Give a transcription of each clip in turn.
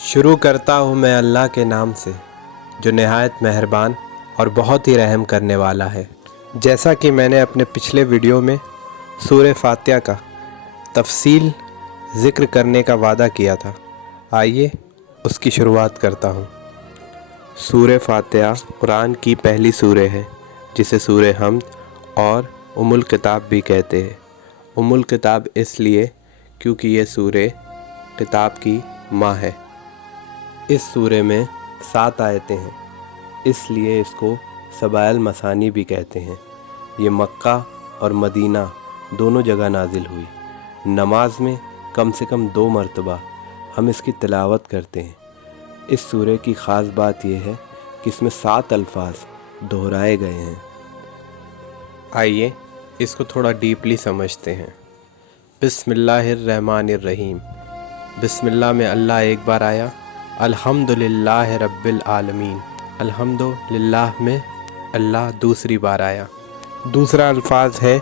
शुरू करता हूँ मैं अल्लाह के नाम से जो नहायत मेहरबान और बहुत ही रहम करने वाला है। जैसा कि मैंने अपने पिछले वीडियो में सूरह फातिहा का तफसील ज़िक्र करने का वादा किया था, आइए उसकी शुरुआत करता हूँ। सूरह फातिहा कुरान की पहली सूरह है जिसे सूरह हम्द और उम्मुल किताब भी कहते हैं। उम्मुल किताब इसलिए क्योंकि ये सूरह किताब की माँ है। इस सूरह में 7 आयतें हैं, इसलिए इसको सबाइल मसानी भी कहते हैं। ये मक्का और मदीना दोनों जगह नाजिल हुई। नमाज में कम से कम 2 मरतबा हम इसकी तिलावत करते हैं। इस सूरह की ख़ास बात यह है कि इसमें 7 अल्फाज दोहराए गए हैं। आइए इसको थोड़ा डीपली समझते हैं। बिस्मिल्लाहिर्रहमानिर्रहीम। बिस्मिल्लाह में अल्लाह एक बार आया। अल्हम्दुलिल्लाह रब्बिल आलमीन। अल्हम्दुलिल्लाह में अल्लाह दूसरी बार आया। दूसरा अल्फाज है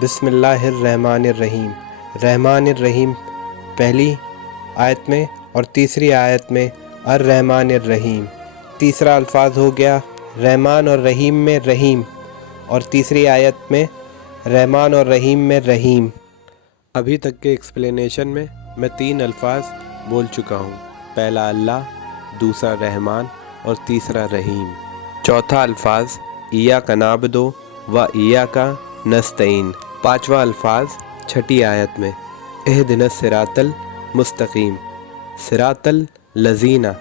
बिस्मिल्लाहिर्रहमानिर्रहीम। रहमानिर्रहीम पहली आयत में और तीसरी आयत में अर्रहमानिर्रहीम। तीसरा अल्फाज हो गया रहमान और रहीम में रहीम, और तीसरी आयत में रहमान और रहीम में रहीम। अभी तक के एक्सप्लेनेशन में मैं 3 अल्फाज बोल चुका हूँ। पहला अल्लाह, दूसरा रहमान और तीसरा रहीम। चौथा अल्फाज इय्याका नअबुदु व इय्याका नस्तईन। पांचवा अल्फाज छठी आयत में इहदिनस सिरातल मुस्तकीम, सिरातल लजीना।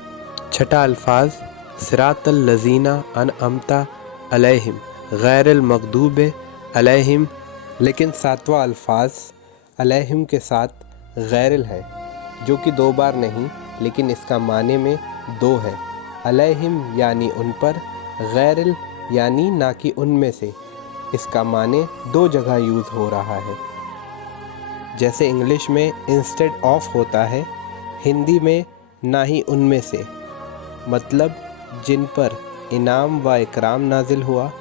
छठा अल्फाज सिरातल लजीना अनअमता अलैहिम गैरिल मग़दूबि अलैहिम। लेकिन 7वां अल्फाज अलैहिम के साथ गैरिल है, जो कि 2 बार नहीं लेकिन इसका माने में 2 है। अलैहिम यानी उन पर, गैरिल यानी ना कि उनमें से। इसका माने 2 जगह यूज़ हो रहा है। जैसे इंग्लिश में इंस्टेड ऑफ होता है, हिंदी में ना ही उनमें से, मतलब जिन पर इनाम व इकराम नाजिल हुआ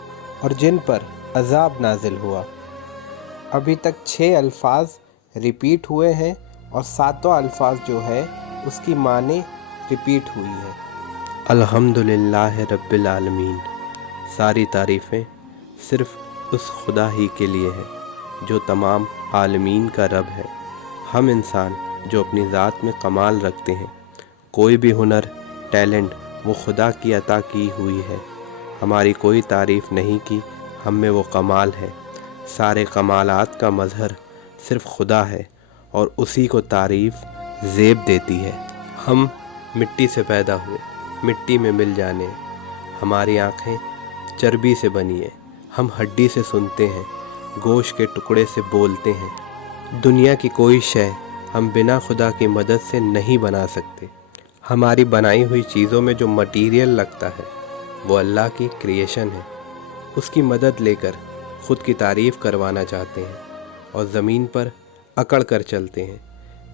और जिन पर अज़ाब नाजिल हुआ। अभी तक 6 अल्फाज रिपीट हुए हैं और 7वां अल्फाज जो है उसकी माने रिपीट हुई है। अल्हम्दुलिल्लाह रब्बिल आलमीन। सारी तारीफ़ें सिर्फ़ उस खुदा ही के लिए है जो तमाम आलमीन का रब है। हम इंसान जो अपनी ज़ात में कमाल रखते हैं, कोई भी हुनर टैलेंट वो खुदा की अता की हुई है। हमारी कोई तारीफ़ नहीं की, हम में वो कमाल है। सारे कमालात का मज़हर सिर्फ़ खुदा है और उसी को तारीफ़ ज़ेब देती है। हम मिट्टी से पैदा हुए, मिट्टी में मिल जाने। हमारी आँखें चर्बी से बनी है, हम हड्डी से सुनते हैं, गोश्त के टुकड़े से बोलते हैं। दुनिया की कोई शय हम बिना खुदा की मदद से नहीं बना सकते। हमारी बनाई हुई चीज़ों में जो मटीरियल लगता है वो अल्लाह की क्रिएशन है। उसकी मदद लेकर ख़ुद की तारीफ़ करवाना चाहते हैं और ज़मीन पर अकड़ कर चलते हैं।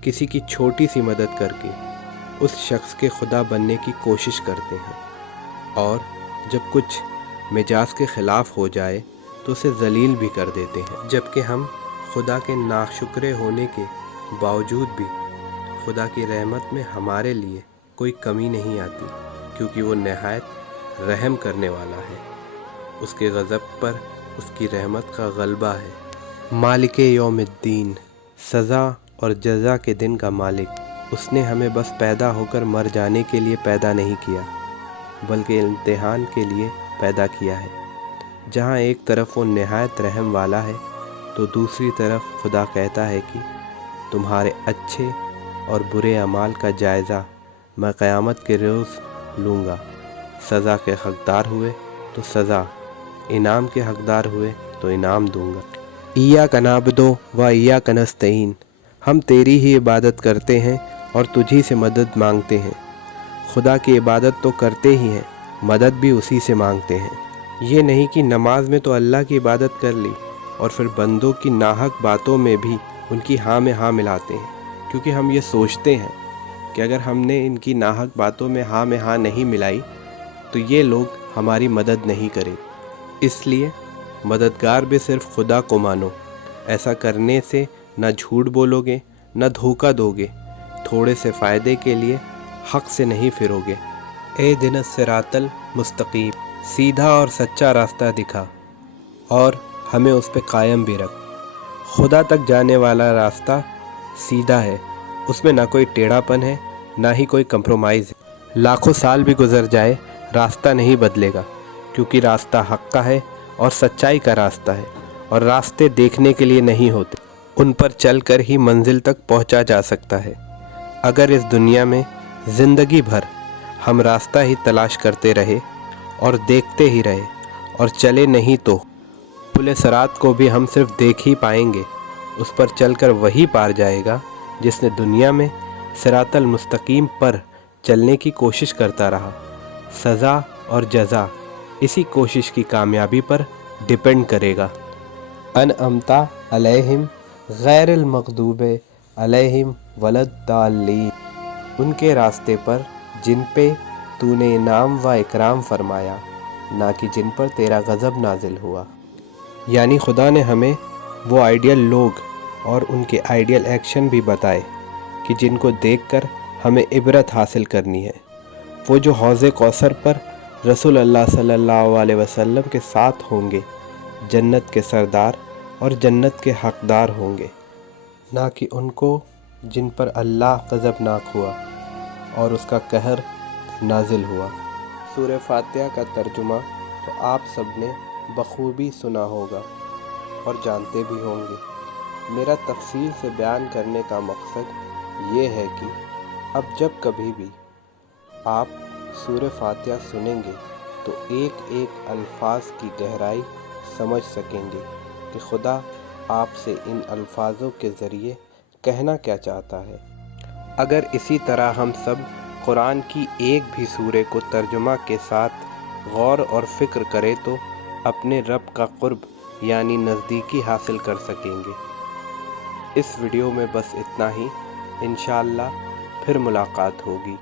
किसी की छोटी सी मदद करके उस शख्स के खुदा बनने की कोशिश करते हैं, और जब कुछ मिजाज के ख़िलाफ़ हो जाए तो उसे ज़लील भी कर देते हैं। जबकि हम खुदा के नाशुक्रे होने के बावजूद भी खुदा की रहमत में हमारे लिए कोई कमी नहीं आती, क्योंकि वो नहायत रहम करने वाला है। उसके गज़ब पर उसकी रहमत का गलबा है। मालिके यौमिद्दीन, सज़ा और जज़ा के दिन का मालिक। उसने हमें बस पैदा होकर मर जाने के लिए पैदा नहीं किया, बल्कि इम्तिहान के लिए पैदा किया है। जहाँ एक तरफ वो नहायत रहम वाला है तो दूसरी तरफ खुदा कहता है कि तुम्हारे अच्छे और बुरे अमाल का जायज़ा मैं क़यामत के रोज़ लूँगा। सज़ा के हक़दार हुए तो सज़ा, इनाम के हक़दार हुए तो इनाम दूँगा। इय्याका नअबुदु व इय्याका नस्तईन। हम तेरी ही इबादत करते हैं और तुझी से मदद मांगते हैं। खुदा की इबादत तो करते ही हैं, मदद भी उसी से मांगते हैं। ये नहीं कि नमाज में तो अल्लाह की इबादत कर ली और फिर बंदों की नाहक बातों में भी उनकी हाँ में हाँ मिलाते हैं, क्योंकि हम ये सोचते हैं कि अगर हमने इनकी नाहक बातों में हाँ नहीं मिलाई तो ये लोग हमारी मदद नहीं करें। इसलिए मददगार भी सिर्फ़ खुदा को मानो। ऐसा करने से न झूठ बोलोगे न धोखा दोगे। थोड़े से फ़ायदे के लिए حق سے نہیں پھروگے۔ اے دن الصراط المستقیم، سیدھا اور سچا راستہ دکھا اور ہمیں اس پہ قائم بھی رکھ۔ خدا تک جانے والا راستہ سیدھا ہے، اس میں نہ کوئی ٹیڑھا پن ہے نہ ہی کوئی کمپرومائز ہے۔ لاکھوں سال بھی گزر جائے راستہ نہیں بدلے گا، کیونکہ راستہ حق کا ہے اور سچائی کا راستہ ہے، اور راستے دیکھنے کے لیے نہیں ہوتے، ان پر چل کر ہی منزل تک پہنچا جا سکتا ہے۔ اگر اس دنیا میں زندگی بھر ہم راستہ ہی تلاش کرتے رہے اور دیکھتے ہی رہے اور چلے نہیں تو پل صراط کو بھی ہم صرف دیکھ ہی پائیں گے، اس پر چل کر وہی پار جائے گا جس نے دنیا میں صراط المستقیم پر چلنے کی کوشش کرتا رہا۔ سزا اور جزا اسی کوشش کی کامیابی پر ڈیپینڈ کرے گا۔ انعمت علیہم غیر المغضوب علیہم ولا الضالین، ان کے راستے پر جن پہ تو نے انعام و اکرام فرمایا، نہ کہ جن پر تیرا غضب نازل ہوا۔ یعنی خدا نے ہمیں وہ آئیڈیل لوگ اور ان کے آئیڈیل ایکشن بھی بتائے کہ جن کو دیکھ کر ہمیں عبرت حاصل کرنی ہے۔ وہ جو حوض کوثر پر رسول اللہ صلی اللہ علیہ وسلم کے ساتھ ہوں گے، جنت کے سردار اور جنت کے حقدار ہوں گے، نہ کہ ان کو جن پر اللہ غضبناک ہوا اور اس کا قہر نازل ہوا۔ سورہ فاتحہ کا ترجمہ تو آپ سب نے بخوبی سنا ہوگا اور جانتے بھی ہوں گے۔ میرا تفصیل سے بیان کرنے کا مقصد یہ ہے کہ اب جب کبھی بھی آپ سورہ فاتحہ سنیں گے تو ایک ایک الفاظ کی گہرائی سمجھ سکیں گے کہ خدا آپ سے ان الفاظوں کے ذریعے کہنا کیا چاہتا ہے۔ اگر اسی طرح ہم سب قرآن کی ایک بھی سورہ کو ترجمہ کے ساتھ غور اور فکر کریں تو اپنے رب کا قرب یعنی نزدیکی حاصل کر سکیں گے۔ اس ویڈیو میں بس اتنا ہی، انشاءاللہ پھر ملاقات ہوگی۔